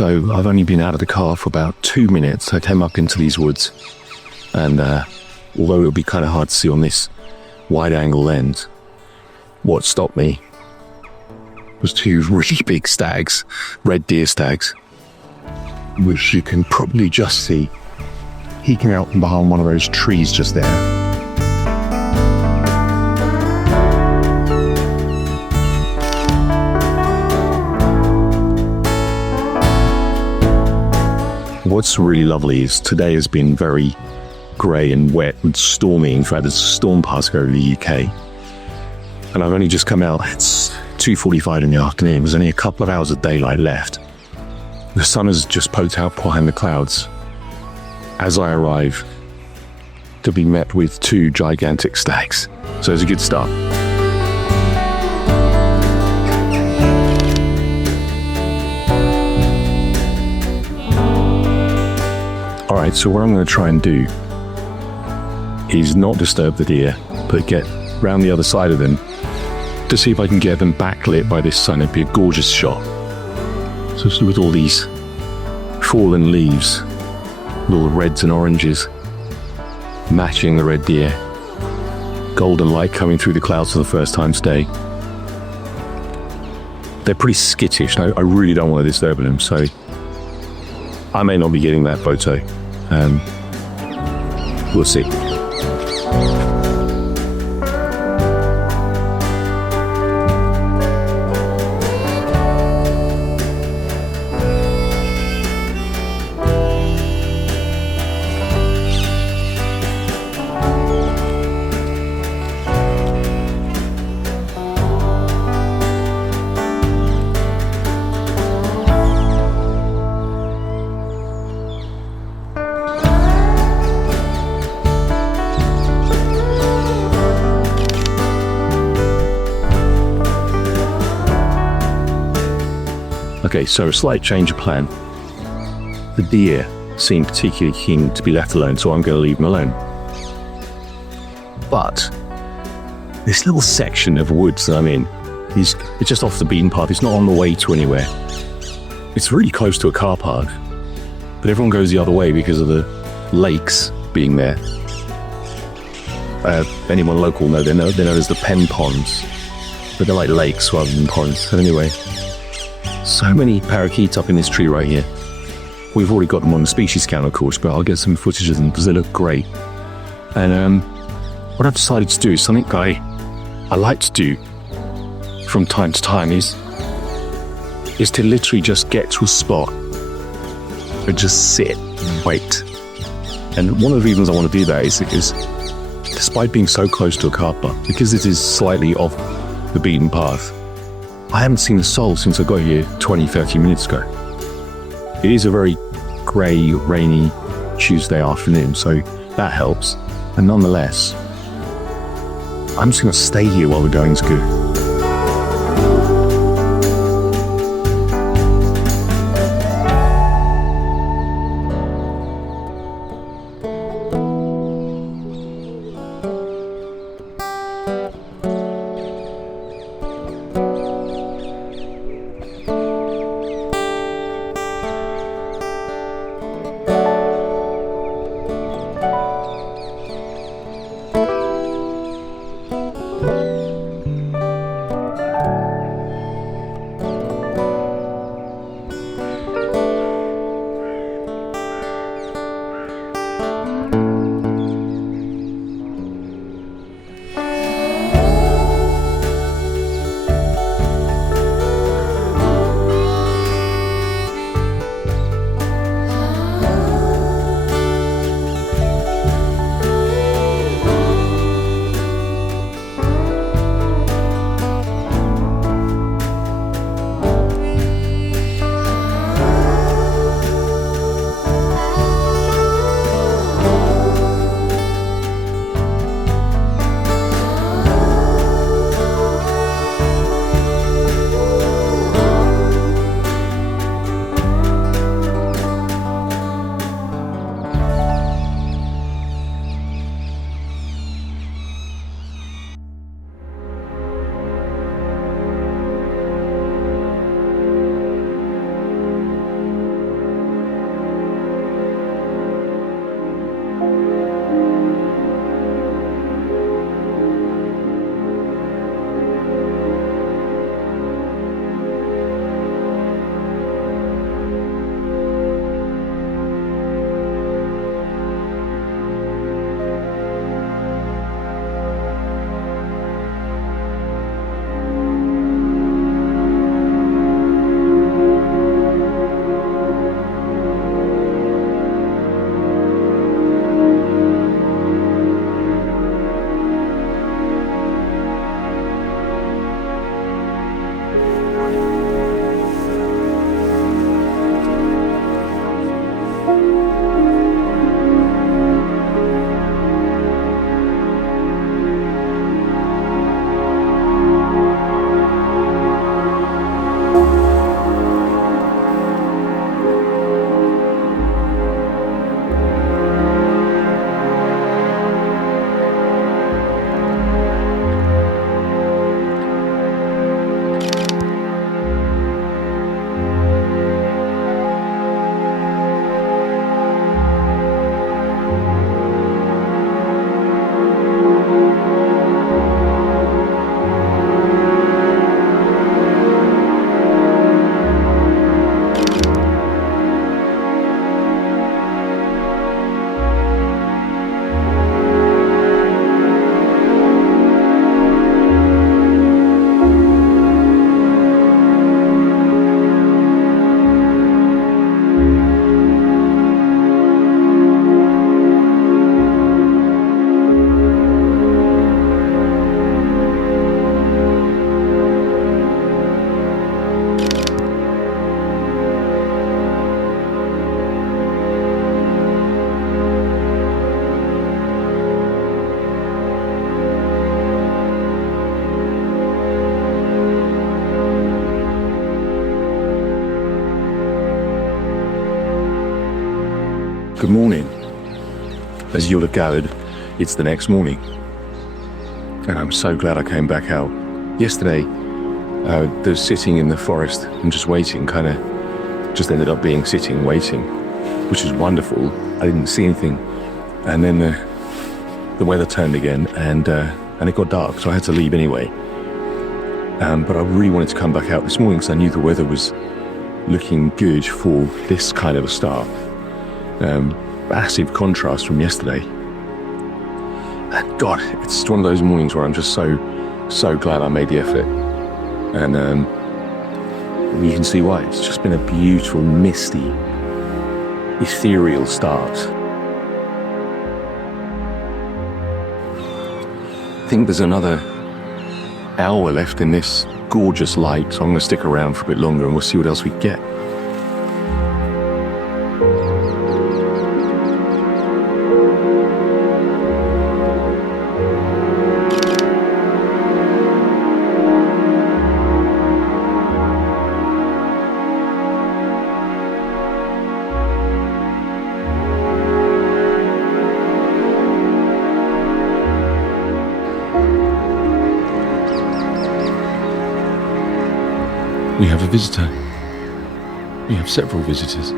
So I've only been out of the car for about 2 minutes. I came up into these woods, and although it'll be kind of hard to see on this wide-angle lens, what stopped me was 2 really big stags, red deer stags, which you can probably just see peeking out from behind one of those trees just there. What's really lovely is today has been very grey and wet and stormy. In fact, there's a storm passing over the UK. And I've only just come out. It's 2:45 in the afternoon. There's only a couple of hours of daylight left. The sun has just poked out behind the clouds as I arrive to be met with 2 gigantic stags. So it's a good start. All right, so what I'm going to try and do is not disturb the deer, but get round the other side of them to see if I can get them backlit by this sun. It'd be a gorgeous shot. So with all these fallen leaves, all the reds and oranges matching the red deer, golden light coming through the clouds for the first time today. They're pretty skittish, and I really don't want to disturb them, so I may not be getting that photo. We'll see. Okay, so a slight change of plan. The deer seem particularly keen to be left alone, so I'm going to leave them alone. But this little section of woods that I'm in, it's just off the beaten path. It's not on the way to anywhere. It's really close to a car park, but everyone goes the other way because of the lakes being there. Anyone local they're known as the Pen Ponds, but they're like lakes rather than ponds. So anyway, so many parakeets up in this tree right here. We've already got them on the species count, of course, but I'll get some footage of them because they look great. And what I've decided to do is something I like to do from time to time is to literally just get to a spot and just sit and wait. And one of the reasons I want to do that is because despite being so close to a car park, because it is slightly off the beaten path, I haven't seen a soul since I got here 20-30 minutes ago. It is a very grey, rainy Tuesday afternoon, so that helps. And nonetheless, I'm just going to stay here while the going's good. Good morning. As you'll have gathered, it's the next morning. And I'm so glad I came back out. Yesterday, the sitting in the forest and just waiting kind of just ended up being sitting, waiting, which was wonderful. I didn't see anything. And then the weather turned again and it got dark, so I had to leave anyway. But I really wanted to come back out this morning because I knew the weather was looking good for this kind of a start. Massive contrast from yesterday. And God, it's one of those mornings where I'm just so glad I made the effort. And you can see why. It's just been a beautiful, misty, ethereal start. I think there's another hour left in this gorgeous light, so I'm going to stick around for a bit longer and we'll see what else we get. We have a visitor. We have several visitors.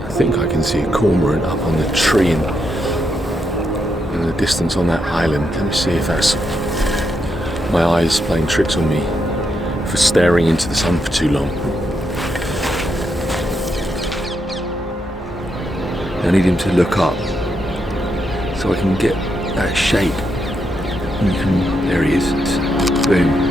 I think I can see a cormorant up on the tree in the distance on that island. Let me see if that's my eyes playing tricks on me for staring into the sun for too long. I need him to look up so I can get that shape. There he is. Boom.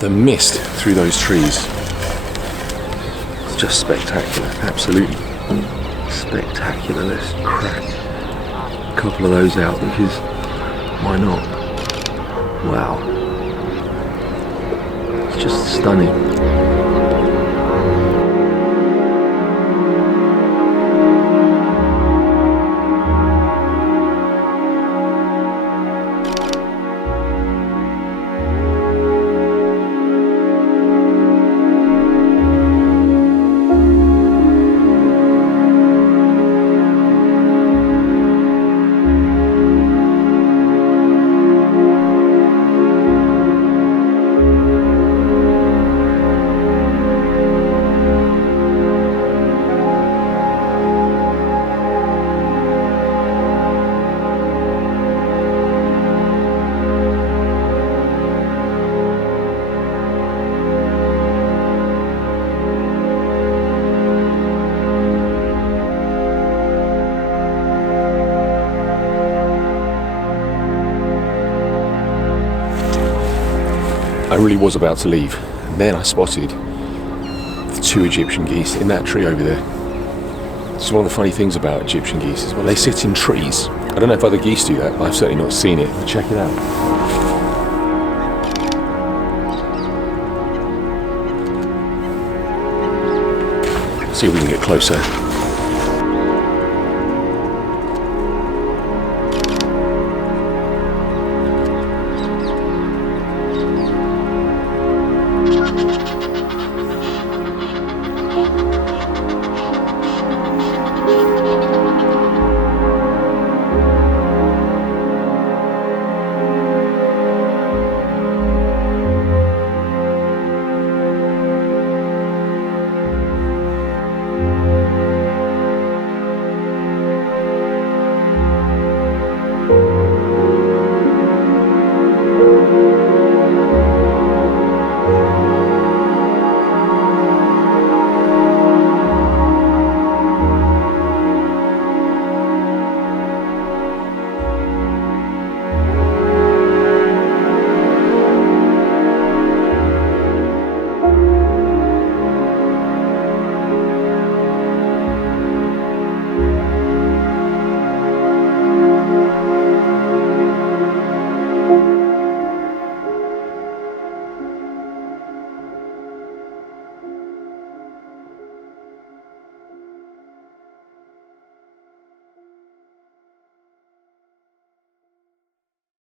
The mist through those trees, it's just spectacular, absolutely spectacular. Let's crack a couple of those out because why not? Wow, it's just stunning. I really was about to leave, and then I spotted the 2 Egyptian geese in that tree over there. It's one of the funny things about Egyptian geese is when they sit in trees. I don't know if other geese do that, but I've certainly not seen it. But check it out. see if we can get closer.